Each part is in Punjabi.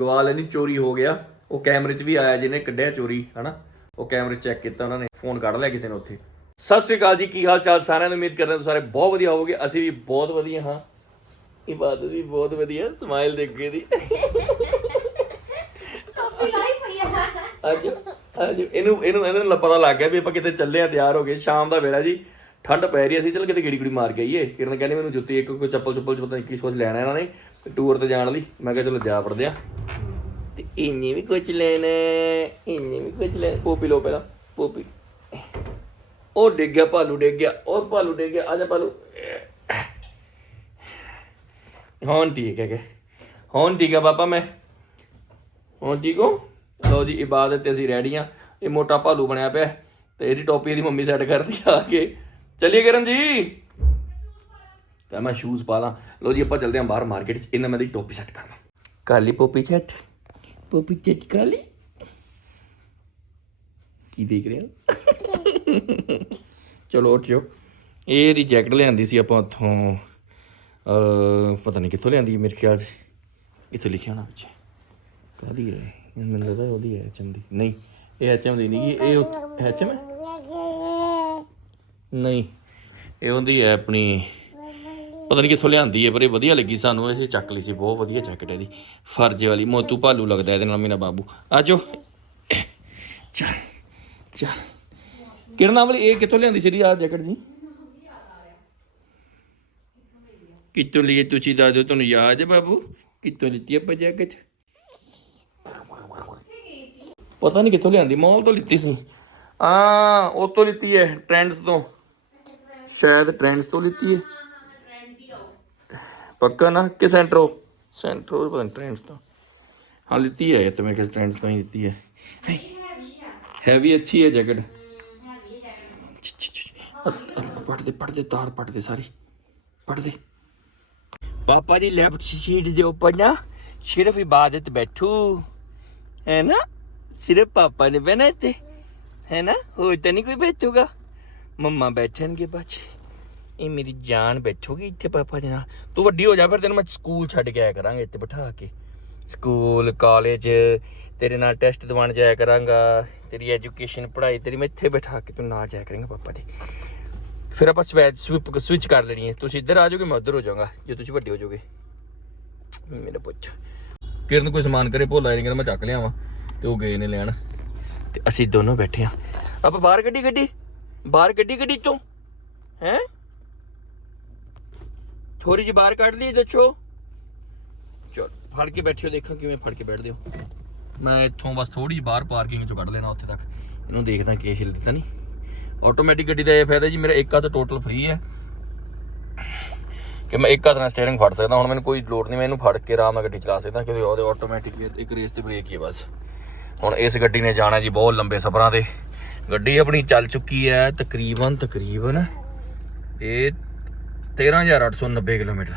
ਗਵਾ ਲੈਣੀ ਚੋਰੀ ਹੋ ਗਿਆ। ਉਹ ਕੈਮਰੇ 'ਚ ਵੀ ਆਇਆ ਜਿਹਨੇ ਕੱਢਿਆ ਚੋਰੀ ਹਨਾ? ਉਹ ਕੈਮਰੇ ਚੈੱਕ ਕੀਤਾ ਉਹਨਾਂ ਨੇ ਫੋਨ ਕੱਢ ਲਿਆ ਕਿਸੇ ਨੇ ਉੱਥੇ। ਸਤਿ ਸ੍ਰੀ ਅਕਾਲ ਜੀ ਕੀ ਹਾਲ ਚਾਲ? ਸਾਰਿਆਂ ਨੂੰ ਉਮੀਦ ਕਰਦੇ ਹਾਂ ਸਾਰੇ ਬਹੁਤ ਵਧੀਆ ਹੋਵੋਗੇ। ਅਸੀਂ ਵੀ ਬਹੁਤ ਵਧੀਆ ਹਾਂ। ਇਬਾਦਤ ਵੀ ਬਹੁਤ ਵਧੀਆ ਸਮਾਈਲ ਦੇਖ ਕੇ ਦੀ। ਕਾਪੀ ਲਾਈ ਪਈ ਆ। ਅੱਜ ਅੱਜ ਇਹਨੂੰ ਇਹਨੂੰ ਇਹਨੂੰ ਲ- ਪਤਾ ਲੱਗ ਗਿਆ ਵੀ ਆਪਾਂ ਕਿਤੇ ਚੱਲੇ ਆ ਤਿਆਰ ਹੋ ਗਏ। ਸ਼ਾਮ ਦਾ ਵੇਲਾ ਜੀ ਠੰਡ ਪੈ ਰਹੀ ਸੀ ਚਲ ਕਿਤੇ ਗੀੜੀ ਗੁੜੀ ਮਾਰ ਕੇ ਆਈਏ। ਕਿਰਨ ਕਹਿੰਦੀ ਮੈਨੂੰ ਜੁੱਤੀ ਇੱਕ ਕੋਈ ਚੱਪਲ ਚੁੱਪਲ ਚ ਪਤਾ ਨਹੀਂ ਕੀ ਸੋਚ ਲੈਣਾ ਇਹਨਾਂ ਨੇ ਟੂਰ ਤੇ ਜਾਣ ਲਈ। ਮੈਂ ਕਿਹਾ ਚਲੋ ਜਾ ਪੜਦੇ ਆ। ਤੇ ਇੰਨੇ ਵੀ ਕੁਝ ਲੈਣਾ ਇੰਨੇ ਵੀ ਕੁਝ ਲੈਣਾ ਪੋਪੀ ਲੋ ਪਹਿਲਾਂ ਪੋਪੀ ਉਹ ਡਿੱਗ ਗਿਆ ਭਾਲੂ ਡਿੱਗ ਗਿਆ ਉਹ ਭਾਲੂ ਡਿੱਗ ਗਿਆ ਆਜਾ ਭਾਲੂ ਹੁਣ ਠੀਕ ਹੈ ਕਿ ਹੁਣ ਠੀਕ ਹੈ ਪਾਪਾ ਮੈਂ ਹੁਣ ਠੀਕ ਹੋ ਲਓ ਜੀ ਇਬਾਦਤ ਤੇ ਅਸੀਂ ਰੈਡੀ ਆ ਇਹ ਮੋਟਾ ਭਾਲੂ ਬਣਿਆ ਪਿਆ ਤੇ ਇਹਦੀ ਟੋਪੀ ਇਹਦੀ ਮੰਮੀ ਸੈੱਟ ਕਰਦੀ ਆ ਕੇ ਚੱਲੀਏ ਕਰਨ ਜੀ ਤਾਂ ਮੈਂ ਸ਼ੂਜ਼ ਪਾ ਲਾਂ ਲਓ ਜੀ ਆਪਾਂ ਚੱਲਦੇ ਹਾਂ ਬਾਹਰ ਮਾਰਕੀਟ 'ਚ ਇਹਨਾਂ ਮੈਂ ਦੀ ਟੋਪੀ ਸੈੱਟ ਕਰ ਲਾਂ ਕਾਲੀ ਪੋਪੀ ਸੈੱਟ ਪੋਪੀ ਸੈੱਟ ਕਾਲੀ ਕੀ ਦੇਖ ਰਹੇ ਹੋ ਚਲੋ ਉੱਠ ਜਾਓ ਇਹ ਦੀ ਜੈਕਟ ਲਿਆਂਦੀ ਸੀ ਆਪਾਂ ਉੱਥੋਂ ਅ ਪਤਾ ਨਹੀਂ ਕਿੱਥੋਂ ਲਿਆਂਦੀ ਮੇਰੇ ਖਿਆਲ 'ਚ। ਇੱਥੇ ਲਿਖਿਆ ਹੋਣਾ ਵਿੱਚ ਕਾਦੀ ਹੈ ਮੈਨੂੰ ਲੱਗਦਾ ਉਹਦੀ ਹੈ ਐਚਐਮ ਦੀ। ਨਹੀਂ ਇਹ ਐਚਐਮ ਦੀ ਨਹੀਂ ਗੀ, ਇਹ ਐਚਐਮ ਹੈ। ਨਹੀਂ ਇਹ ਉਹਦੀ ਹੈ ਆਪਣੀ ਪਤਾ ਨਹੀਂ ਕਿੱਥੋਂ ਲਿਆਂਦੀ ਹੈ, ਪਰ ਇਹ ਵਧੀਆ ਲੱਗੀ ਸਾਨੂੰ। ਅਸੀਂ ਚੱਕ ਲਈ ਸੀ, ਬਹੁਤ ਵਧੀਆ ਜੈਕਟ ਇਹਦੀ। ਫਰਜੇ ਵਾਲੀ, ਮੋਤੂ ਭਾਲੂ ਲੱਗਦਾ ਇਹਦੇ ਨਾਲ ਮੇਰਾ ਬਾਬੂ। ਆਜੋ ਚੱਲ ਚੱਲ। ਕਿਰਨਾ ਵਾਲੀ, ਇਹ ਕਿੱਥੋਂ ਲਿਆਂਦੀ ਸੀ ਆ ਜੈਕਟ ਜੀ? ਕਿੱਥੋਂ ਲਈ ਤੁਸੀਂ, ਦੱਸ ਦਿਓ, ਤੁਹਾਨੂੰ ਯਾਦ ਹੈ ਬਾਬੂ? ਕਿੱਥੋਂ ਲਿੱਤੀ ਆਪਾਂ ਜੈਕਟ ਪਤਾ ਨਹੀਂ ਕਿੱਥੋਂ ਲਿਆਂਦੀ ਮਾਲ ਤੋਂ ਲਿੱਤੀ ਸੀ। ਆ ਉਹ ਤੋਂ ਲਿੱਤੀ ਹੈ ਟ੍ਰੈਂਡਸ ਤੋਂ। ਸ਼ਾਇਦ ਟ੍ਰੈਂਡਸ ਤੋਂ ਲਿੱਤੀ ਹੈ। ਪੱਕਾ ਨਾ ਕਿ ਸੈਂਟਰੋ ਸੈਂਟਰੋ ਪਤਾ ਨਹੀਂ ਟ੍ਰੈਂਡਸ ਤੋਂ। ਹਾਂ ਲਿੱਤੀ ਹੈ ਇਹ ਤਾਂ ਮੇਰੇ ਕੋਲ ਟ੍ਰੈਂਡਸ ਤੋਂ ਹੀ ਲਿੱਤੀ ਹੈ ਹੈਵੀ ਅੱਛੀ ਹੈ ਜੈਕਟ ਪੜਦੇ ਪੜਦੇ ਤਾਰ ਪੜਦੇ ਸਾਰੀ। ਪੜਦੇ ਪਾਪਾ ਦੀ ਲੈਫਟ ਸੀਟ ਦੇ ਉੱਪਰ ਨਾ ਸਿਰਫ ਇਬਾਦਤ ਬੈਠੂ। ਹੈ ਨਾ? ਸਿਰਫ ਪਾਪਾ ਨੇ ਬਹਿਣਾ ਇੱਥੇ। ਹੈ ਨਾ? ਹੋਰ ਤਾਂ ਨਹੀਂ ਕੋਈ ਬੈਠੂਗਾ। ਮੰਮਾ ਬੈਠਣਗੇ ਬੱਚੇ ਇਹ ਮੇਰੀ ਜਾਨ ਬੈਠੋਗੀ ਇੱਥੇ ਪਾਪਾ ਦੇ ਨਾਲ। ਤੂੰ ਵੱਡੀ ਹੋ ਜਾ, ਫਿਰ ਤੈਨੂੰ ਮੈਂ ਸਕੂਲ ਛੱਡ ਕੇ ਆਇਆ ਕਰਾਂਗੇ, ਇੱਥੇ ਬਿਠਾ ਕੇ। ਸਕੂਲ ਕਾਲਜ ਤੇਰੇ ਨਾਲ ਟੈਸਟ ਦਿਵਾਉਣ ਜਾਇਆ ਕਰਾਂਗਾ। ਤੇਰੀ ਐਜੂਕੇਸ਼ਨ ਪੜ੍ਹਾਈ ਤੇਰੀ ਮੈਂ ਇੱਥੇ ਬਿਠਾ ਕੇ ਤੂੰ ਨਾ ਜਾਇਆ ਕਰਾਂਗਾ ਪਾਪਾ ਦੇ। ਫਿਰ ਆਪਾਂ ਸਵੈਚ ਸਵਿਪ ਸਵਿਚ ਕਰ ਲੈਣੀ ਹੈ। ਤੁਸੀਂ ਇੱਧਰ ਆ ਜਾਓਗੇ, ਮੈਂ ਉੱਧਰ ਹੋ ਜਾਵਾਂਗਾ ਜੇ ਤੁਸੀਂ ਵੱਡੇ ਹੋ ਜਾਓਗੇ। ਮੇਰੇ ਪੁੱਛ ਕਿਰਨ ਕੋਈ ਸਮਾਨ ਕਰੇ, ਭੋਲਾ ਨਹੀਂ ਕਹਿੰਦਾ ਮੈਂ ਚੱਕ ਲਿਆਵਾਂ, ਤੇ ਉਹ ਗਏ ਨੇ ਲੈਣ। ਤੇ ਅਸੀਂ ਦੋਨੋਂ ਬੈਠੇ ਆ ਆਪਾਂ ਬਾਹਰ ਗੱਡੀ ਗੱਡੀ? ਬਾਹਰ ਗੱਡੀ ਗੱਡੀ ਤੋਂ ਹੈ? ਥੋੜੀ ਜਿਹੀ ਬਾਹਰ ਕੱਢ ਲਈ, ਦੱਸੋ। ਚਲ, ਫੜ ਕੇ ਬੈਠਿਓ, ਦੇਖਾਂ ਕਿਵੇਂ ਫੜ ਕੇ ਬੈਠਦੇ ਹੋ। ਮੈਂ ਇੱਥੋਂ ਬਸ ਥੋੜੀ ਜਿਹੀ ਬਾਹਰ ਪਾਰਕਿੰਗ ਚੋਂ ਕੱਢ ਲੈਣਾ ਉੱਥੇ ਤੱਕ। ਇਹਨੂੰ ਦੇਖਦਾ ਕਿ ਹਿੱਲਦੀ ਤਾਂ ਨਹੀਂ। ਆਟੋਮੈਟਿਕ ਗੱਡੀ ਦਾ ਇਹ ਫਾਇਦਾ ਜੀ, ਮੇਰਾ ਇੱਕ ਹੱਥ ਟੋਟਲ ਫ੍ਰੀ ਹੈ। ਕਿ ਮੈਂ ਇੱਕ ਹੱਥ ਨਾਲ ਸਟੀਅਰਿੰਗ ਫੜ ਸਕਦਾ, ਹੁਣ ਮੈਨੂੰ ਕੋਈ ਲੋੜ ਨਹੀਂ, ਮੈਂ ਇਹਨੂੰ ਫੜ ਕੇ ਆਰਾਮ ਨਾਲ ਗੱਡੀ ਚਲਾ ਸਕਦਾ, ਕਿਉਂਕਿ ਉਹਦੇ ਆਟੋਮੈਟਿਕ ਇੱਕ ਰੇਸ ਤੇ ਬ੍ਰੇਕ ਹੀ ਹੈ ਬਸ। ਹੁਣ ਇਸ ਗੱਡੀ ਨੇ ਜਾਣਾ ਜੀ ਬਹੁਤ ਲੰਬੇ ਸਫ਼ਰਾਂ ਤੇ। ਗੱਡੀ ਆਪਣੀ ਚੱਲ ਚੁੱਕੀ ਹੈ ਤਕਰੀਬਨ ਤਕਰੀਬਨ ਇਹ 13890 ਕਿਲੋਮੀਟਰ।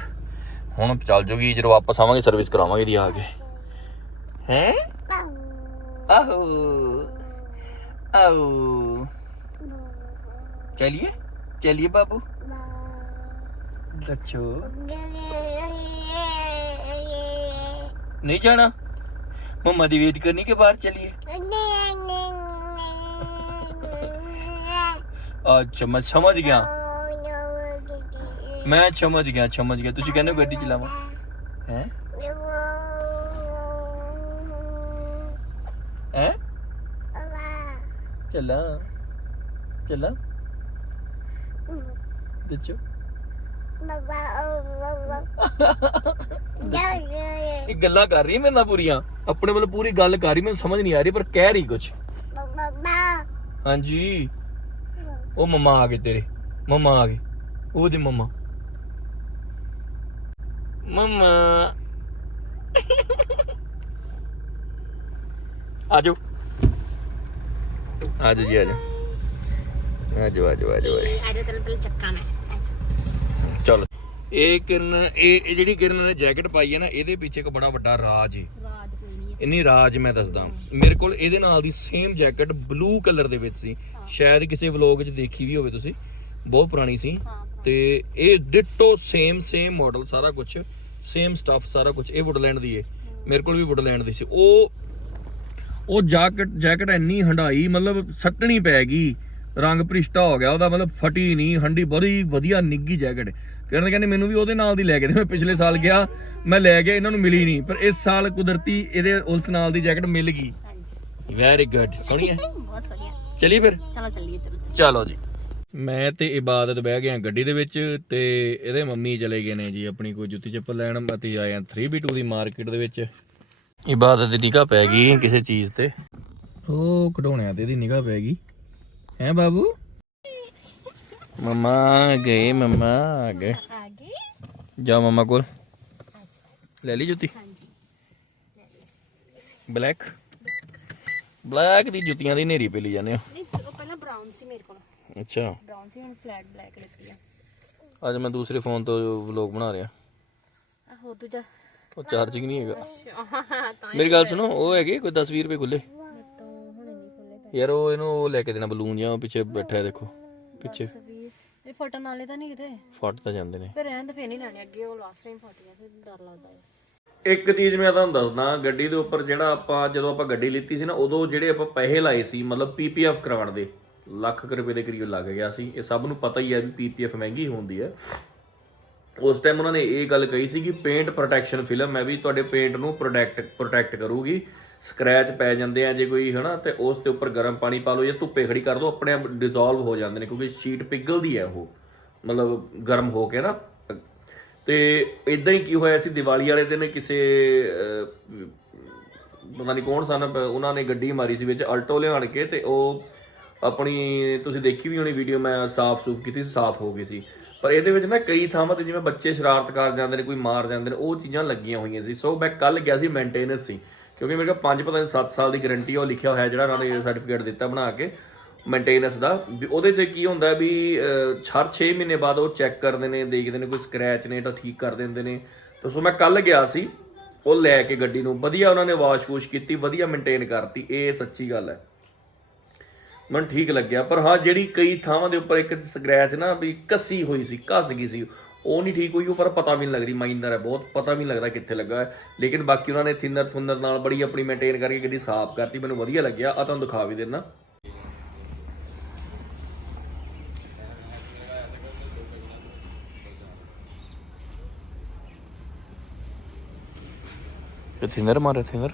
ਹੁਣ ਚੱਲ ਜੂਗੀ ਜਦੋਂ ਵਾਪਸ ਆਵਾਂਗੇ ਸਰਵਿਸ ਕਰਾਵਾਂਗੇ ਦੀ ਆ ਕੇ। ਹੈ? ਆਹੋ। ਆਹੋ। ਚਲਿਏ? ਚਲਿਏ ਬਾਬੂ? ਦੱਚੋ ਨਹੀਂ ਜਾਣਾ? ਮਮਾ ਦੀ ਵੇਟ ਕਰਨੀ ਕਿ ਬਾਹਰ ਚਲੀਏ? ਅੱਛਾ ਮੈਂ ਸਮਝ ਗਿਆ। ਮੈਂ ਸਮਝ ਗਿਆ ਸਮਝ ਗਿਆ। ਤੁਸੀਂ ਕਹਿੰਦੇ ਹੋ ਗੱਡੀ ਚਲਾਵਾ। ਹੈ? ਹੈ? ਚੱਲਾ। ਚੱਲਾ। ਦੱਚੋ ਇਹ ਗੱਲਾਂ ਕਰ ਰਹੀ ਮੇਰੇ ਨਾਲ ਪੂਰੀਆਂ। ਆਪਣੇ ਵੱਲ ਪੂਰੀ ਗੱਲ ਕਰ ਰਹੀ, ਮੈਨੂੰ ਸਮਝ ਨਹੀਂ ਆ ਰਹੀ, ਪਰ ਕਹਿ ਰਹੀ ਕੁਝ ਹਾਂਜੀ। ਉਹ ਮਮਾ ਆ ਗਏ ਤੇਰੇ। ਮਮਾ ਆ ਗਏ। ਉਹਦੇ ਮਮਾ। ਮਮਾ। ਆਜੋ। ਆਜੋ ਜੀ ਆਜੋ। ਆਜੋ ਆਜੋ ਆਜੋ ਆਜੋ। ਆਜੋ ਤੈਨੂੰ ਪਹਿਲਾਂ ਚੱਕਾ ਮੈਂ। ਚਲ। ਇਹ ਕਿਰਨ ਇਹ ਇਹ ਜਿਹੜੀ ਕਿਰਨ ਨੇ ਜੈਕਟ ਪਾਈ ਹੈ ਨਾ ਇਹਦੇ ਪਿੱਛੇ ਇੱਕ ਬੜਾ ਵੱਡਾ ਰਾਜ ਹੈ ਰਾਤ ਕੋਈ ਨਹੀਂ ਇੰਨੀ ਰਾਜ ਮੈਂ ਦੱਸਦਾ। ਮੇਰੇ ਕੋਲ ਇਹਦੇ ਨਾਲ ਦੀ ਸੇਮ ਜੈਕਟ ਬਲੂ ਕਲਰ ਦੇ ਵਿੱਚ ਸੀ। ਸ਼ਾਇਦ ਕਿਸੇ ਵਲੌਗ 'ਚ ਦੇਖੀ ਵੀ ਹੋਵੇ ਤੁਸੀਂ। ਬਹੁਤ ਪੁਰਾਣੀ ਸੀ। ਤੇ ਇਹ ਡਿਟੋ ਸੇਮ ਸੇਮ ਮਾਡਲ ਸਾਰਾ ਕੁਝ ਸੇਮ ਸਟਫ ਸਾਰਾ ਕੁਝ ਇਹ ਵੁੱਡਲੈਂਡ ਦੀ ਹੈ ਮੇਰੇ ਕੋਲ ਵੀ ਵੁੱਡਲੈਂਡ ਦੀ ਸੀ। ਉਹ ਉਹ ਜੈਕਟ ਜੈਕਟ ਇੰਨੀ ਹੰਡਾਈ ਮਤਲਬ ਸੱਟਣੀ ਪੈ ਗਈ ਰੰਗ ਭ੍ਰਿਸ਼ਟਾ ਹੋ ਗਿਆ ਉਹਦਾ ਮਤਲਬ ਫਟੀ ਨਹੀਂ ਹੰਡੀ ਬੜੀ ਵਧੀਆ ਨਿੱਗੀ ਜੈਕਟ ਕਿਰਨ ਕਹਿੰਦੇ ਮੈਨੂੰ ਵੀ ਉਹਦੇ ਨਾਲ ਦੀ ਲੈ ਕੇ ਦੇ ਮੈਂ ਪਿਛਲੇ ਸਾਲ ਗਿਆ ਮੈਂ ਲੈ ਗਿਆ ਇਹਨਾਂ ਨੂੰ ਮਿਲੀ ਨਹੀਂ। ਪਰ ਇਸ ਸਾਲ ਕੁਦਰਤੀ ਇਹਦੇ ਉਸ ਨਾਲ ਦੀ ਜੈਕਟ ਮਿਲ ਗਈ। ਹਾਂਜੀ। ਵੈਰੀ ਗੁੱਡ ਸੋਹਣੀ ਹੈ ਬਹੁਤ ਵਧੀਆ ਚਲੀ ਫਿਰ? ਚਲੋ ਚੱਲੀਏ ਚਲੋ। ਚਲੋ ਜੀ। ਮੈਂ ਤੇ ਇਬਾਦਤ ਬਹਿ ਗਏ ਆ ਗੱਡੀ ਦੇ ਵਿੱਚ ਤੇ ਇਹਦੇ ਮੰਮੀ ਚਲੇ ਗਏ ਨੇ ਜੀ ਆਪਣੀ ਕੋਈ ਜੁੱਤੀ ਚੱਪਲ ਲੈਣ। ਅਤੇ ਆਏ ਆ 3B2 ਦੀ ਮਾਰਕੀਟ ਦੇ ਵਿੱਚ। ਇਬਾਦਤ ਦੀ ਨਿਗਾਹ ਪੈ ਗਈ ਕਿਸੇ ਚੀਜ਼ ਤੇ। ਉਹ ਕਢਾਉਣਿਆਂ ਤੇ ਇਹਦੀ ਨਿਗਾਹ ਪੈ ਗਈ। ਹੈ ਬਾਬੂ? ਮਮਾ ਆ ਗਏ, ਮਮਾ ਆ ਗਏ। ਆਗੇ ਜਾ ਮਮਾ ਕੋਲ। ਲੈ ਲਈ ਜੁੱਤੀ? ਹਾਂਜੀ ਬਲੈਕ ਬਲੈਕ ਦੀ ਜੁੱਤੀਆਂ ਦੀ ਨੇਰੀ ਪੇ ਲਈ ਜਾਂਦੇ ਆ ਨਹੀਂ, ਉਹ ਪਹਿਲਾਂ ਬ੍ਰਾਊਨ ਸੀ ਮੇਰੇ ਕੋਲ। ਅੱਛਾ। ਬ੍ਰਾਊਨ ਸੀ ਹੁਣ ਫਲੈਟ ਬਲੈਕ ਲਿੱਤੀ ਆ। ਅੱਜ ਮੈਂ ਦੂਸਰੇ ਫੋਨ ਤੋਂ ਵਲੌਗ ਬਣਾ ਰਿਹਾ। ਆਹੋ ਦੂਜਾ। ਉਹ ਚਾਰਜਿੰਗ ਨਹੀਂ ਹੈਗਾ। ਮੇਰੀ ਗੱਲ ਸੁਣੋ ਉਹ ਹੈਗੇ ਕੋਈ 10 20 ਰੁਪਏ ਖੁੱਲੇ ਯਾਰ ਉਹ ਇਹਨੂੰ ਉਹ ਲੈ ਕੇ ਦੇਣਾ ਬਲੂਨ ਜਾਂ ਪਿੱਛੇ ਬੈਠਾ ਹੈ ਦੇਖੋ ਪਿੱਛੇ। ਇਹ ਫਟਣ ਵਾਲੇ ਤਾਂ ਨਹੀਂ ਕਿਤੇ? ਫਟ ਤਾਂ ਜਾਂਦੇ ਨੇ। ਫਿਰ ਰਹਿਣ ਤਾਂ ਫੇਰ ਨਹੀਂ ਲੈਣੇ ਅੱਗੇ ਉਹ ਲਾਸਟ ਟਾਈਮ ਫਟ ਗਿਆ ਸੀ ਡਰ ਲੱਗਦਾ ਹੈ। ਇੱਕ ਚੀਜ਼ ਮੈਂ ਤੁਹਾਨੂੰ ਦੱਸਦਾ ਗੱਡੀ ਦੇ ਉੱਪਰ ਜਿਹੜਾ ਆਪਾਂ ਜਦੋਂ ਆਪਾਂ ਗੱਡੀ ਲਿੱਤੀ ਸੀ ਨਾ ਉਦੋਂ ਜਿਹੜੇ ਆਪਾਂ ਪੈਸੇ ਲਾਏ ਸੀ ਮਤਲਬ ਪੀਪੀਐਫ ਕਰਾਉਣ ਦੇ ਲੱਖ ਰੁਪਏ ਦੇ ਕਰੀਬ ਲੱਗ ਗਿਆ ਸੀ। ਇਹ ਸਭ ਨੂੰ ਪਤਾ ਹੀ ਹੈ ਵੀ ਪੀਪੀਐਫ ਮਹਿੰਗੀ ਹੁੰਦੀ ਹੈ। ਉਸ ਟਾਈਮ ਉਹਨਾਂ ਨੇ ਇਹ ਗੱਲ ਕਹੀ ਸੀ ਕਿ ਪੇਂਟ ਪ੍ਰੋਟੈਕਸ਼ਨ ਫਿਲਮ ਹੈ ਵੀ ਤੁਹਾਡੇ ਪੇਂਟ ਨੂੰ ਪ੍ਰੋਟੈਕਟ ਪ੍ਰੋਟੈਕਟ ਕਰੂਗੀ। ਸਕ੍ਰੈਚ ਪੈ ਜਾਂਦੇ ਆ ਜੇ ਕੋਈ, ਹਨਾ, ਤੇ ਉਸ ਦੇ ਉੱਪਰ ਗਰਮ ਪਾਣੀ ਪਾ ਲਓ ਜਾਂ ਧੁੱਪੇ ਖੜੀ ਕਰ ਦਿਓ, ਆਪਣੇ ਆਪ ਡਿਸੋਲਵ ਹੋ ਜਾਂਦੇ ਨੇ ਕਿਉਂਕਿ ਸ਼ੀਟ ਪਿਘਲਦੀ ਹੈ ਉਹ। ਮਤਲਬ ਗਰਮ ਹੋ ਕੇ ਨਾ। ਤੇ ਇਦਾਂ ਹੀ ਕੀ ਹੋਇਆ ਸੀ, ਦੀਵਾਲੀ ਵਾਲੇ ਦਿਨ ਕਿਸੇ ਪਤਾ ਨਹੀਂ ਕੌਣ ਸਨ, ਉਹਨਾਂ ਨੇ ਗੱਡੀ ਮਾਰੀ ਸੀ ਵਿੱਚ, ਅਲਟੋ ਲਿਆਣ ਕੇ ਤੇ ਉਹ ਆਪਣੀ ਤੁਸੀਂ ਦੇਖੀ ਵੀ ਹੋਣੀ ਵੀਡੀਓ ਮੈਂ ਸਾਫ਼ ਸੂਫ ਕੀਤੀ ਸੀ ਸਾਫ਼ ਹੋ ਗਈ ਸੀ। ਪਰ ਇਹਦੇ ਵਿੱਚ ਨਾ ਕਈ ਥਾਵਾਂ ਤੇ ਜਿਵੇਂ ਬੱਚੇ ਸ਼ਰਾਰਤ ਕਰ ਜਾਂਦੇ ਨੇ, ਕੋਈ ਮਾਰ ਜਾਂਦੇ ਨੇ, ਉਹ ਚੀਜ਼ਾਂ ਲੱਗੀਆਂ ਹੋਈਆਂ ਸੀ। ਸੋ ਮੈਂ ਕੱਲ ਗਿਆ ਸੀ ਮੇਨਟੇਨੈਂਸ ਸੀ, ਕਿਉਂਕਿ ਮੇਰੇ ਕੋਲ 5 ਪਤਾ ਨਹੀਂ 7 ਸਾਲ ਦੀ ਗਾਰੰਟੀ ਉਹ ਲਿਖਿਆ ਹੋਇਆ ਜਿਹੜਾ ਉਹਨਾਂ ਨੇ ਸਰਟੀਫਿਕੇਟ ਦਿੱਤਾ ਬਣਾ ਕੇ ਮੇਨਟੇਨੈਂਸ ਦਾ। ਵੀ ਉਹਦੇ 'ਚ ਕੀ ਹੁੰਦਾ ਵੀ ਹਰ 6 ਮਹੀਨੇ ਬਾਅਦ ਉਹ ਚੈੱਕ ਕਰਦੇ ਨੇ, ਦੇਖਦੇ ਨੇ ਕੋਈ ਸਕ੍ਰੈਚ ਨੇ ਤਾਂ ਠੀਕ ਕਰ ਦਿੰਦੇ ਨੇ। ਤਾਂ ਸੋ ਮੈਂ ਕੱਲ ਗਿਆ ਸੀ, ਉਹ ਲੈ ਕੇ ਗੱਡੀ ਨੂੰ, ਵਧੀਆ ਉਹਨਾਂ ਨੇ ਵਾਸ਼-ਵੂਸ਼ ਕੀਤੀ, ਵਧੀਆ ਮੇਨਟੇਨ ਕਰਤੀ, ਇਹ ਸੱਚੀ ਗੱਲ ਹੈ। ਮੈਨੂੰ ਠੀਕ ਲੱਗਿਆ। ਪਰ ਹਾਂ ਜਿਹੜੀ ਕਈ ਥਾਵਾਂ ਦੇ ਉੱਪਰ ਇੱਕ ਸਕ੍ਰੈਚ ਨਾ ਵੀ ਕੱਸੀ ਹੋਈ ਸੀ ਕੱਸ ਗਈ ਸੀ ਉਹ ਨਹੀਂ ਠੀਕ ਹੋਈ ਉਹ ਪਰ ਪਤਾ ਵੀ ਨਹੀਂ ਲੱਗਦੀ ਮਾਈਂਦਰ ਹੈ ਬਹੁਤ ਪਤਾ ਵੀ ਨਹੀਂ ਲੱਗਦਾ ਕਿੱਥੇ ਲੱਗਾ ਹੈ। ਲੇਕਿਨ ਬਾਕੀ ਉਹਨਾਂ ਨੇ ਥਿਨਰ ਥੁਨਰ ਨਾਲ ਬੜੀ ਆਪਣੀ ਮੇਨਟੇਨ ਕਰਕੇ ਗੱਡੀ ਸਾਫ਼ ਕਰਤੀ ਮੈਨੂੰ ਵਧੀਆ ਲੱਗਿਆ। ਆ ਤੁਹਾਨੂੰ ਦਿਖਾ ਵੀ ਦੇਣਾ ਥਿਨਰ ਮਾਰੇ ਥਿਨਰ?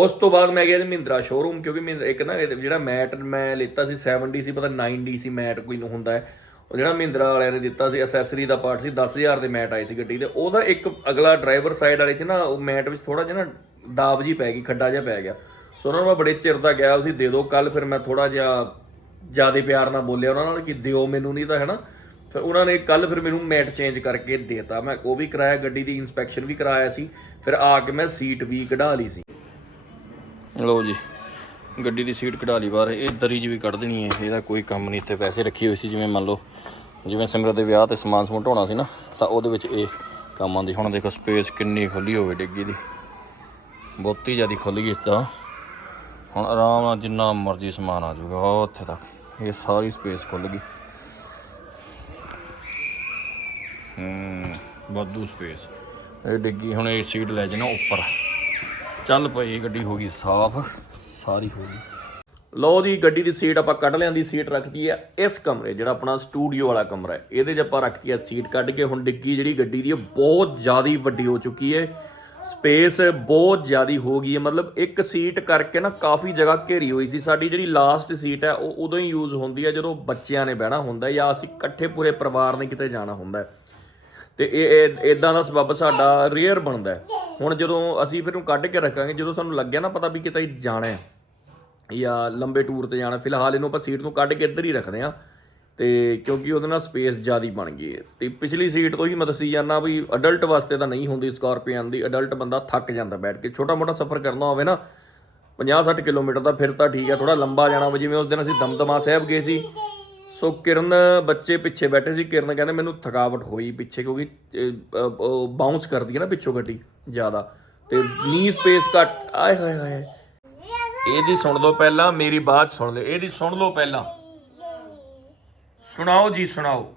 ਉਸ ਤੋਂ ਬਾਅਦ ਮੈਂ ਗਿਆ ਜੀ ਮਹਿੰਦਰਾ ਸ਼ੋਰੂਮ ਕਿਉਂਕਿ ਮਹਿੰਦਰਾ ਇੱਕ ਨਾ ਇਹ ਜਿਹੜਾ ਮੈਟ ਮੈਂ ਲਿੱਤਾ ਸੀ 7D ਸੀ, ਪਤਾ 9D ਸੀ ਮੈਟ ਕੋਈ ਨੂੰ, ਹੁੰਦਾ ਹੈ। ਉਹ ਜਿਹੜਾ ਮਹਿੰਦਰਾ ਵਾਲਿਆਂ ਨੇ ਦਿੱਤਾ ਸੀ ਅਸੈਸਰੀ ਦਾ ਪਾਰਟ ਸੀ 10000 ਦੇ ਮੈਟ ਆਏ ਸੀ ਗੱਡੀ ਦੇ। ਉਹਦਾ ਇੱਕ ਅਗਲਾ ਡਰਾਈਵਰ ਸਾਈਡ ਵਾਲੇ 'ਚ ਨਾ, ਉਹ ਮੈਟ ਵਿੱਚ ਥੋੜਾ ਜਿਹਾ ਨਾ ਦਾਬ ਜੀ ਪੈ ਗਈ, ਖੱਡਾ ਜਿਹਾ ਪੈ ਗਿਆ। ਸੋ ਉਹਨਾਂ ਨੂੰ ਮੈਂ ਬੜੇ ਚਿਰ ਦਾ ਗਿਆ ਸੀ ਦੇ ਦਿਓ ਕੱਲ ਫਿਰ ਮੈਂ ਥੋੜਾ ਜਿਹਾ ਜ਼ਿਆਦਾ ਪਿਆਰ ਨਾਲ ਬੋਲਿਆ ਉਹਨਾਂ ਨਾਲ ਕਿ ਦਿਓ ਮੈਨੂੰ ਨਹੀਂ ਤਾਂ, ਹੈਨਾ? ਫਿਰ ਉਹਨਾਂ ਨੇ ਕੱਲ ਫਿਰ ਮੈਨੂੰ ਮੈਟ ਚੇਂਜ ਕਰਕੇ ਦੇਤਾ। ਮੈਂ ਉਹ ਵੀ ਕਰਾਇਆ, ਗੱਡੀ ਦੀ ਇਨਸਪੈਕਸ਼ਨ ਵੀ ਕਰਾਇਆ ਸੀ। ਫਿਰ ਆ ਕੇ ਮੈਂ ਸੀਟ ਵੀ ਕਢਾ ਲਈ ਸੀ। ਲਓ ਜੀ, ਗੱਡੀ ਦੀ ਸੀਟ ਕਢਾ ਲਈ ਬਾਹਰ, ਇਹ ਦਰੀ ਜੀ ਵੀ ਕੱਢ ਦੇਣੀ ਹੈ, ਇਹਦਾ ਕੋਈ ਕੰਮ ਨਹੀਂ, ਇੱਥੇ ਪੈਸੇ ਰੱਖੀ ਹੋਈ ਸੀ, ਜਿਵੇਂ ਮੰਨ ਲਓ, ਜਿਵੇਂ ਸਿਮਰਤ ਦੇ ਵਿਆਹ ਤੇ ਸਮਾਨ ਸਮੂਨ ਢੋਣਾ ਸੀ ਨਾ, ਤਾਂ ਉਹਦੇ ਵਿੱਚ ਇਹ ਕੰਮ ਆਉਂਦੀ ਹੁਣ ਦੇਖੋ ਸਪੇਸ ਕਿੰਨੀ ਖੁੱਲੀ ਹੋਵੇ ਡਿੱਗੀ ਦੀ। ਬਹੁਤੀ ਜ਼ਿਆਦਾ ਖੁੱਲ ਗਈ ਇਸ ਦਾ ਹੁਣ ਆਰਾਮ ਨਾਲ ਜਿੰਨਾ ਮਰਜ਼ੀ ਸਮਾਨ ਆ ਜਾਊਗਾ ਉੱਥੇ ਤੱਕ, ਇਹ ਸਾਰੀ ਸਪੇਸ ਖੁੱਲ ਗਈ। ਹੂੰ, ਵਾਧੂ ਸਪੇਸ। ਇਹ ਡਿੱਗੀ, ਹੁਣ ਇਹ ਸੀਟ ਲੈ ਜਾਣਾ ਉੱਪਰ। ਚੱਲ ਪਈ ਗੱਡੀ ਹੋ ਗਈ ਸਾਫ਼, ਸਾਰੀ ਹੋ ਗਈ। ਲਓ ਜੀ, ਗੱਡੀ ਦੀ ਸੀਟ ਆਪਾਂ ਕੱਢ ਲਿਆਂਦੀ, ਸੀਟ ਰੱਖਦੀ ਹੈ ਇਸ ਕਮਰੇ, ਜਿਹੜਾ ਆਪਣਾ ਸਟੂਡੀਓ ਵਾਲਾ ਕਮਰਾ ਹੈ। ਇਹਦੇ 'ਚ ਆਪਾਂ ਰੱਖਤੀ ਹੈ ਸੀਟ ਕੱਢ ਕੇ, ਹੁਣ ਡਿੱਗੀ ਜਿਹੜੀ ਗੱਡੀ ਦੀ, ਉਹ ਬਹੁਤ ਜ਼ਿਆਦਾ ਵੱਡੀ ਹੋ ਚੁੱਕੀ ਹੈ ਸਪੇਸ ਬਹੁਤ ਜ਼ਿਆਦਾ ਹੋ ਗਈ ਹੈ ਮਤਲਬ ਇੱਕ ਸੀਟ ਕਰਕੇ ਨਾ ਕਾਫੀ ਜਗ੍ਹਾ ਘੇਰੀ ਹੋਈ ਸੀ। ਸਾਡੀ ਜਿਹੜੀ ਲਾਸਟ ਸੀਟ ਹੈ, ਉਹ ਉਦੋਂ ਹੀ ਯੂਜ਼ ਹੁੰਦੀ ਹੈ ਜਦੋਂ ਬੱਚਿਆਂ ਨੇ ਬਹਿਣਾ ਹੁੰਦਾ ਜਾਂ ਅਸੀਂ ਇਕੱਠੇ ਪੂਰੇ ਪਰਿਵਾਰ ਨੇ ਕਿਤੇ ਜਾਣਾ ਹੁੰਦਾ ਹੈ। ਤੇ ਇਹ ਇਦਾਂ ਦਾ ਸਬੱਬ ਸਾਡਾ ਰੇਅਰ ਬਣਦਾ ਹੁਣ ਜਦੋਂ ਅਸੀਂ ਫਿਰ ਨੂੰ ਕੱਢ ਕੇ ਰੱਖਾਂਗੇ, ਜਦੋਂ ਸਾਨੂੰ ਲੱਗਿਆ ਨਾ ਪਤਾ ਵੀ ਕਿਤੇ ਜਾਣਾ ਹੈ ਜਾਂ ਲੰਬੇ ਟੂਰ ਤੇ ਜਾਣਾ, ਫਿਲਹਾਲ ਇਹਨੂੰ ਆਪਾਂ ਸੀਟ ਨੂੰ ਕੱਢ ਕੇ ਇੱਧਰ ਹੀ ਰੱਖਦੇ ਆ ਤੇ ਕਿਉਂਕਿ ਉਹਦੇ ਨਾਲ ਸਪੇਸ ਜ਼ਿਆਦੀ ਬਣ ਗਈ ਹੈ। ਤੇ ਪਿਛਲੀ ਸੀਟ ਤੋਂ ਹੀ ਮੈਂ ਦੱਸੀ ਜਾਂਦਾ ਵੀ ਅਡਲਟ ਵਾਸਤੇ ਤਾਂ ਨਹੀਂ ਹੁੰਦੀ ਸਕਾਰਪੀਅਨ ਦੀ ਅਡਲਟ ਬੰਦਾ ਥੱਕ ਜਾਂਦਾ ਬੈਠ ਕੇ। ਛੋਟਾ ਮੋਟਾ ਸਫ਼ਰ ਕਰਨਾ ਹੋਵੇ ਨਾ 50 60 ਕਿਲੋਮੀਟਰ ਦਾ ਫਿਰ ਤਾਂ ਠੀਕ ਹੈ ਥੋੜਾ ਲੰਬਾ ਜਾਣਾ ਹੋਵੇ। ਜਿਵੇਂ ਉਸ ਦਿਨ ਅਸੀਂ ਦਮਦਮਾ ਸਾਹਿਬ ਗਏ ਸੀ ਸੋ ਕਿਰਨ, ਬੱਚੇ ਪਿੱਛੇ ਬੈਠੇ ਸੀ। ਕਿਰਨ ਕਹਿੰਦੇ, ਮੈਨੂੰ ਥਕਾਵਟ ਹੋਈ ਪਿੱਛੇ ਕਿਉਂਕਿ ਬਾਉਂਸ ਕਰਦੀ ਹੈ ਨਾ ਪਿੱਛੋਂ ਗੱਡੀ ਜ਼ਿਆਦਾ। ਤੇ ਨੀ ਸਪੇਸ ਘੱਟ। ਆਏ ਹਾਏ ਹਾਏ। ਇਹਦੀ ਸੁਣ ਲਓ ਪਹਿਲਾਂ, ਮੇਰੀ ਬਾਤ ਸੁਣ ਲਓ। ਇਹਦੀ ਸੁਣ ਲਓ ਪਹਿਲਾਂ। ਸੁਣਾਓ ਜੀ, ਸੁਣਾਓ।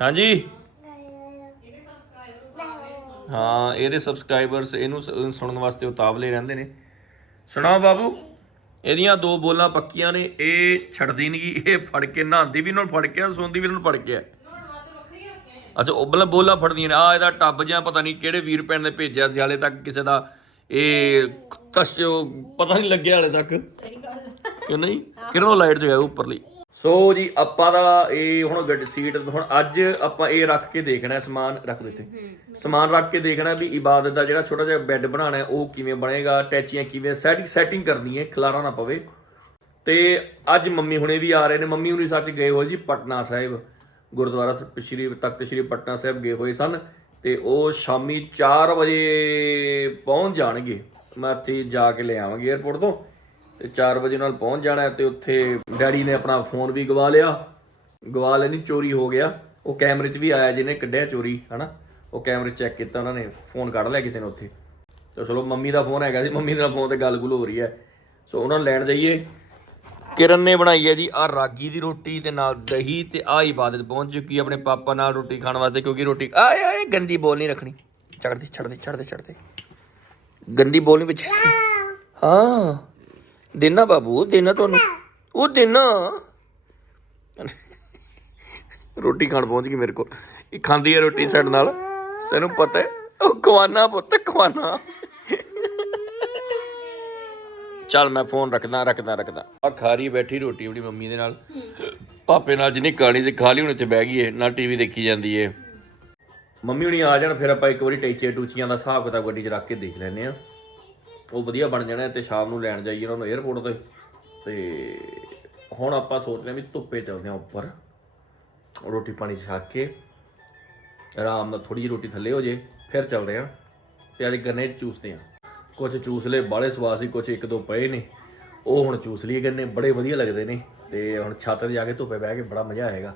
ਹਾਂਜੀ? ਹਾਂ, ਇਹਦੇ ਸਬਸਕ੍ਰਾਈਬਰਸ ਇਹਨੂੰ ਸੁਣਨ ਵਾਸਤੇ ਉਤਾਵਲੇ ਰਹਿੰਦੇ ਨੇ। ਸੁਣਾਓ ਬਾਬੂ। ਇਹਦੀਆਂ ਦੋ ਬੋਲਾਂ ਪੱਕੀਆਂ ਨੇ ਇਹ ਛੱਡਦੀ ਨਹੀਂ ਇਹ ਫੜ ਕੇ ਨਹਾਉਂਦੀ ਵੀ ਇਹਨਾਂ ਨੂੰ ਫੜ ਕੇ ਆ, ਸੌਂਦੀ ਵੀ ਇਹਨਾਂ ਨੂੰ ਫੜ ਕੇ। ਅੱਛਾ ਉਹ ਬੋਲਾਂ ਬੋਲਾਂ ਫੜਦੀਆਂ ਨੇ ਆ ਇਹਦਾ ਟੱਬ ਜਾਂ ਪਤਾ ਨਹੀਂ ਕਿਹੜੇ ਵੀਰ ਭੈਣ ਨੇ ਭੇਜਿਆ ਸੀ ਹਾਲੇ ਤੱਕ ਕਿਸੇ ਦਾ ਇਹ ਤਸ਼ ਪਤਾ ਨਹੀਂ ਲੱਗਿਆ ਹਾਲੇ ਤੱਕ। ਸਹੀ ਗੱਲ। ਕਿ ਨਹੀਂ? ਕਿਰਨੋਂ ਲਾਈਟ ਜੋ ਹੈ ਉੱਪਰਲੀ? ਸੋ ਜੀ ਆਪਾਂ ਦਾ ਇਹ ਹੁਣ ਗੱਡੀ ਸੀਟ ਹੁਣ ਅੱਜ ਆਪਾਂ ਇਹ ਰੱਖ ਕੇ ਦੇਖਣਾ ਹੈ ਸਮਾਨ ਰੱਖ ਦਿੱਤੇ। ਸਮਾਨ ਰੱਖ ਕੇ ਦੇਖਣਾ ਵੀ ਇਬਾਦਤ ਦਾ ਜਿਹੜਾ ਛੋਟਾ ਜਿਹਾ ਬੈੱਡ ਬਣਾਉਣਾ ਹੈ ਉਹ ਕਿਵੇਂ ਬਣੇਗਾ ਟੈਚੀਆਂ ਕਿਵੇਂ ਸੈਟਿੰਗ ਸੈਟਿੰਗ ਕਰਨੀ ਹੈ ਖਲਾਰਾ ਨਾ ਪਵੇ। ਤੇ ਅੱਜ ਮੰਮੀ ਹੁਣੇ ਵੀ ਆ ਰਹੇ ਨੇ ਮੰਮੀ ਹੁਣੀ ਸੱਚ ਗਏ ਹੋਏ ਜੀ ਪਟਨਾ ਸਾਹਿਬ। ਗੁਰਦੁਆਰਾ ਸ੍ਰੀ ਤਖਤ ਸ੍ਰੀ ਪਟਨਾ ਸਾਹਿਬ ਗਏ ਹੋਏ ਸਨ ਤੇ ਉਹ ਸ਼ਾਮੀ 4 ਵਜੇ ਪਹੁੰਚ ਜਾਣਗੇ। ਮੈਂ ਇੱਥੇ ਜਾ ਕੇ ਲੈ ਆਵਾਂਗੇ 에어ਪੋਰਟ ਤੋਂ। ਤੇ 4 ਵਜੇ ਨਾਲ ਪਹੁੰਚ ਜਾਣਾ ਹੈ ਤੇ ਉੱਥੇ ਡੈਡੀ ਨੇ ਆਪਣਾ ਫੋਨ ਵੀ ਗਵਾ ਲਿਆ। ਗਵਾ ਲਿਆ ਨਹੀਂ, ਚੋਰੀ ਹੋ ਗਿਆ। ਉਹ ਕੈਮਰੇ 'ਚ ਵੀ ਆਇਆ ਜਿਹਨੇ ਕੱਢਿਆ ਚੋਰੀ, ਹਨਾ? ਉਹ ਕੈਮਰੇ ਚੈੱਕ ਕੀਤਾ, ਉਹਨਾਂ ਨੇ ਫੋਨ ਕੱਢ ਲਿਆ ਕਿਸੇ ਨੇ ਉੱਥੇ। ਤੇ ਚਲੋ, ਮੰਮੀ ਦਾ ਫੋਨ ਹੈਗਾ ਸੀ, ਮੰਮੀ ਦਾ ਫੋਨ ਤੇ ਗੱਲ ਗੁੱਲ ਹੋ ਰਹੀ ਹੈ। ਸੋ ਉਹਨਾਂ ਨੂੰ ਲੈਣ ਜਾਈਏ। ਕਿਰਨ ਨੇ ਬਣਾਈ ਹੈ ਜੀ ਆ ਰਾਗੀ ਦੀ ਰੋਟੀ ਤੇ ਨਾਲ ਦਹੀਂ ਤੇ ਆ ਇਬਾਦਤ, ਪਹੁੰਚ ਚੁੱਕੀ ਹੈ ਆਪਣੇ ਪਾਪਾ ਨਾਲ ਰੋਟੀ ਖਾਣ ਵਾਸਤੇ ਕਿਉਂਕਿ ਰੋਟੀ, ਆਏ ਆਏ, ਗੰਦੀ ਬੋਲ ਨਹੀਂ ਰੱਖਣੀ। ਛੱਡ ਦੇ ਛੱਡ ਦੇ ਛੱਡ ਦੇ ਛੱਡ ਦੇ। ਗੰਦੀ ਬੋਲ ਨਹੀਂ ਵਿੱਚ ਹਾਂ। ਦੇਣਾ ਬਾਬੂ ਦੇਣਾ ਤੁਹਾਨੂੰ। ਉਹ ਦੇਣਾ ਰੋਟੀ ਖਾਣ ਪਹੁੰਚ ਗਈ ਮੇਰੇ ਕੋਲ। ਇਹ ਖਾਂਦੀ ਹੈ ਰੋਟੀ ਸਾਡੇ ਨਾਲ। ਸਾਨੂੰ ਪਤਾ ਹੈ, ਉਹ ਕਵਾਨਾ ਪੁੱਤ ਕਵਾਨਾ ਚੱਲ ਮੈਂ ਫੋਨ ਰੱਖਦਾ ਰੱਖਦਾ ਰੱਖਦਾ। ਆ ਖਾਰੀ ਬੈਠੀ ਰੋਟੀ ਆਪਣੀ ਮੰਮੀ ਦੇ ਨਾਲ। ਪਾਪੇ ਨਾਲ ਜਿੰਨੀ ਕਹਾਣੀ ਸੀ, ਖਾ ਲਈ, ਹੁਣ ਇੱਥੇ ਬਹਿ ਗਈ ਏ ਨਾਲ ਟੀਵੀ ਦੇਖੀ ਜਾਂਦੀ ਏ। ਮੰਮੀ ਹੁਣੀ ਆ ਜਾਣ, ਫਿਰ ਆਪਾਂ ਇੱਕ ਵਾਰੀ ਟੈਚੇ ਟੂਚੀਆਂ ਦਾ ਹਿਸਾਬ ਕਿਤਾਬ ਗੱਡੀ 'ਚ ਰੱਖ ਕੇ ਦੇਖ ਲੈਨੇ ਆ ਉਹ ਵਧੀਆ ਬਣ ਜਾਣਾ ਤੇ ਸ਼ਾਮ ਨੂੰ ਲੈਣ ਜਾਈਏ ਉਹਨਾਂ ਨੂੰ 에어ਪੋਰਟ ਤੇ। ਤੇ ਹੁਣ ਆਪਾਂ ਸੋਚ ਰਹੇ ਹਾਂ ਵੀ ਧੁੱਪੇ ਚੱਲਦੇ ਆ ਉੱਪਰ। ਰੋਟੀ ਪਾਣੀ ਛਕ ਕੇ, ਆਰਾਮ ਨਾਲ ਥੋੜੀ ਜਿਹੀ ਰੋਟੀ ਥੱਲੇ ਹੋ ਜੇ, ਫਿਰ ਚੱਲਦੇ ਆ ਤੇ ਅੱਜ ਗੰਨੇ ਚੂਸਦੇ ਆ ਕੁਝ ਚੂਸ ਲਏ ਬਾਲੇ ਸਵਾਦ ਸੀ ਕੁਝ ਇੱਕ ਦੋ ਪਏ ਨੇ। ਉਹ ਹੁਣ ਚੂਸ ਲਈਏ ਗੰਨੇ, ਬੜੇ ਵਧੀਆ ਲੱਗਦੇ ਨੇ। ਤੇ ਹੁਣ ਛੱਤ ਤੇ ਜਾ ਕੇ ਧੁੱਪੇ ਬਹਿ ਕੇ ਬੜਾ ਮਜ਼ਾ ਆਏਗਾ।